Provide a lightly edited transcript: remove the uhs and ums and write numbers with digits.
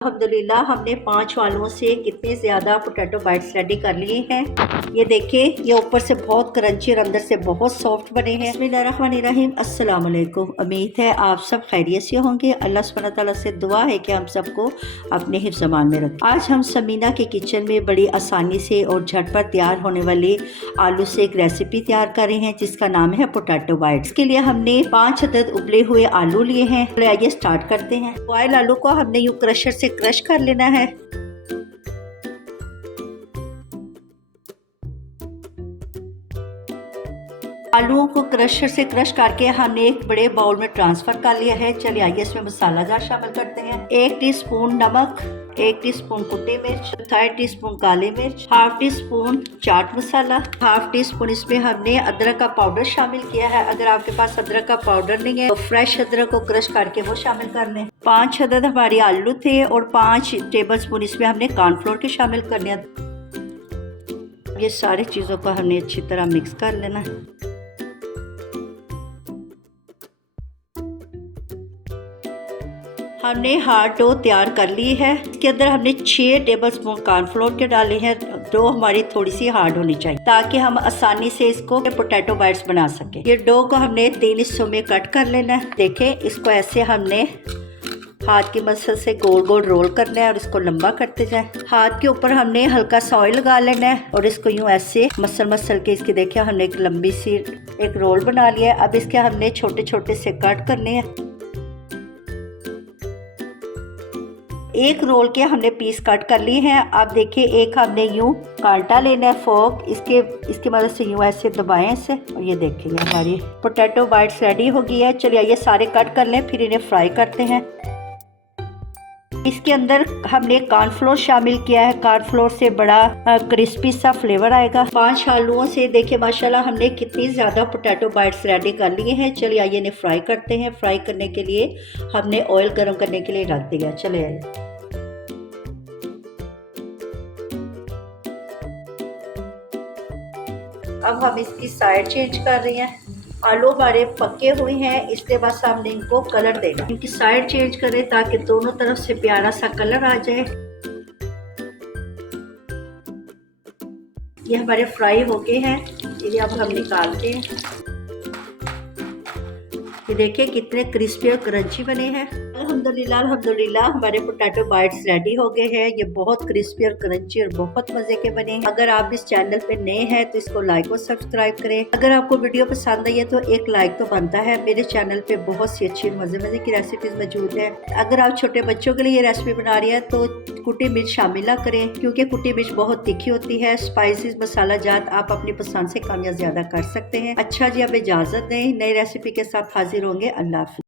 अल्हम्दुलिल्लाह हमने 5 आलुओं से कितने ज़्यादा पोटैटो बाइट्स रेडी कर लिए हैं। ये देखिए, ये ऊपर से बहुत क्रंची और अंदर से बहुत सॉफ्ट बने हैं। बिस्मिल्लाहिर्रहमानिर्रहीम, अस्सलाम वालेकुम। उम्मीद है आप सब खैरियत से होंगे। अल्लाह सुब्हानहू तआला से दुआ है कि हम सबको अपने हिफ्ज़ ज़मान में रखें। आज हम समीना के किचन में बड़ी आसानी से और झटपट तैयार होने वाली आलू से एक रेसिपी तैयार कर रहे हैं जिसका नाम है पोटैटो बाइट्स। इसके लिए हमने 5 अदद उबले हुए आलू लिए हैं। आइए स्टार्ट करते हैं। बॉयल आलू को हमने यूँ क्रशर से क्रश कर लेना है। आलूओं को क्रशर से क्रश करके हमने एक बड़े बाउल में ट्रांसफर कर लिया है। चलिए आइए इसमें मसाला जार शामिल करते हैं। 1 टीस्पून नमक, 1 टीस्पून कुटी मिर्च, 1/2 टीस्पून काली मिर्च, 1/2 टीस्पून चाट मसाला, 1/2 टीस्पून इसमें हमने अदरक का पाउडर शामिल किया है। अगर आपके पास अदरक का पाउडर नहीं है तो फ्रेश अदरक को क्रश करके वो शामिल कर लें। 5 अदद हमारे आलू थे और 5 टेबलस्पून इसमें हमने कॉर्नफ्लोर के शामिल करने हैं। ये सारी चीज़ों को हमने अच्छी तरह मिक्स कर लेना है। हमने हार्ड डो तैयार कर ली है। इसके अंदर हमने 6 टेबलस्पून कॉर्नफ्लोर के डाले हैं। डो हमारी थोड़ी सी हार्ड होनी चाहिए ताकि हम आसानी से इसको पोटैटो बाइट्स बना सकें। ये डो को हमने 3 हिस्सों में कट कर लेना है। देखें, इसको ऐसे हमने हाथ की मसल से गोल गोल रोल करना है और इसको लंबा करते जाएं। हाथ के ऊपर हमने हल्का सा ऑयल लगा लेना है और इसको यूं ऐसे मसल के इसकी देखिए हमने एक लंबी सी एक रोल बना लिया है। अब इसके हमने छोटे छोटे से कट करने हैं। एक रोल के हमने पीस कट कर लिए हैं। अब देखिए, एक हमने यूं कांटा लेना है, फोक, इसके मदद से यूं ऐसे दबाएं इसे और ये देखिए हमारी पोटैटो बाइट्स रेडी हो गई है। चलिए ये सारे कट कर लें, फिर इन्हें फ्राई करते हैं। इसके अंदर हमने कॉर्नफ्लोर शामिल किया है। कॉर्नफ्लोर से बड़ा क्रिस्पी सा फ्लेवर आएगा। 5 आलूओं से देखिए माशाल्लाह हमने कितनी ज़्यादा पोटैटो बाइट्स रेडी कर लिए हैं। चलिए आइए इन्हें फ्राई करते हैं। फ्राई करने के लिए हमने ऑयल गर्म करने के लिए रख दिया। चलिए अब हम इसकी साइड चेंज कर रहे हैं। आलू हमारे पके हुए हैं, इसके बाद हमने इनको कलर देना। इनकी साइड चेंज करें ताकि दोनों तरफ से प्यारा सा कलर आ जाए। ये हमारे फ्राई हो गए हैं। ये अब हम निकालते हैं। ये देखिए कितने क्रिस्पी और क्रंची बने हैं। अल्हम्दुलिल्लाह हमारे पोटैटो बाइट्स रेडी हो गए हैं। ये बहुत क्रिस्पी और क्रंची और बहुत मजे के बने हैं। अगर आप इस चैनल पे नए हैं तो इसको लाइक और सब्सक्राइब करें। अगर आपको वीडियो पसंद आई है तो एक लाइक तो बनता है। मेरे चैनल पे बहुत सी अच्छी मजे की रेसिपीज मौजूद है। अगर आप छोटे बच्चों के लिए ये रेसिपी बना रही है तो कुटी मिर्च शामिल ना करें क्योंकि कुटी मिर्च बहुत तीखी होती है। स्पाइसेस मसाला जात आप अपनी पसंद से कम या ज्यादा कर सकते हैं। अच्छा जी, अब इजाजत दें। नई रेसिपी के साथ हाजिर होंगे। अल्लाह हाफ़िज़।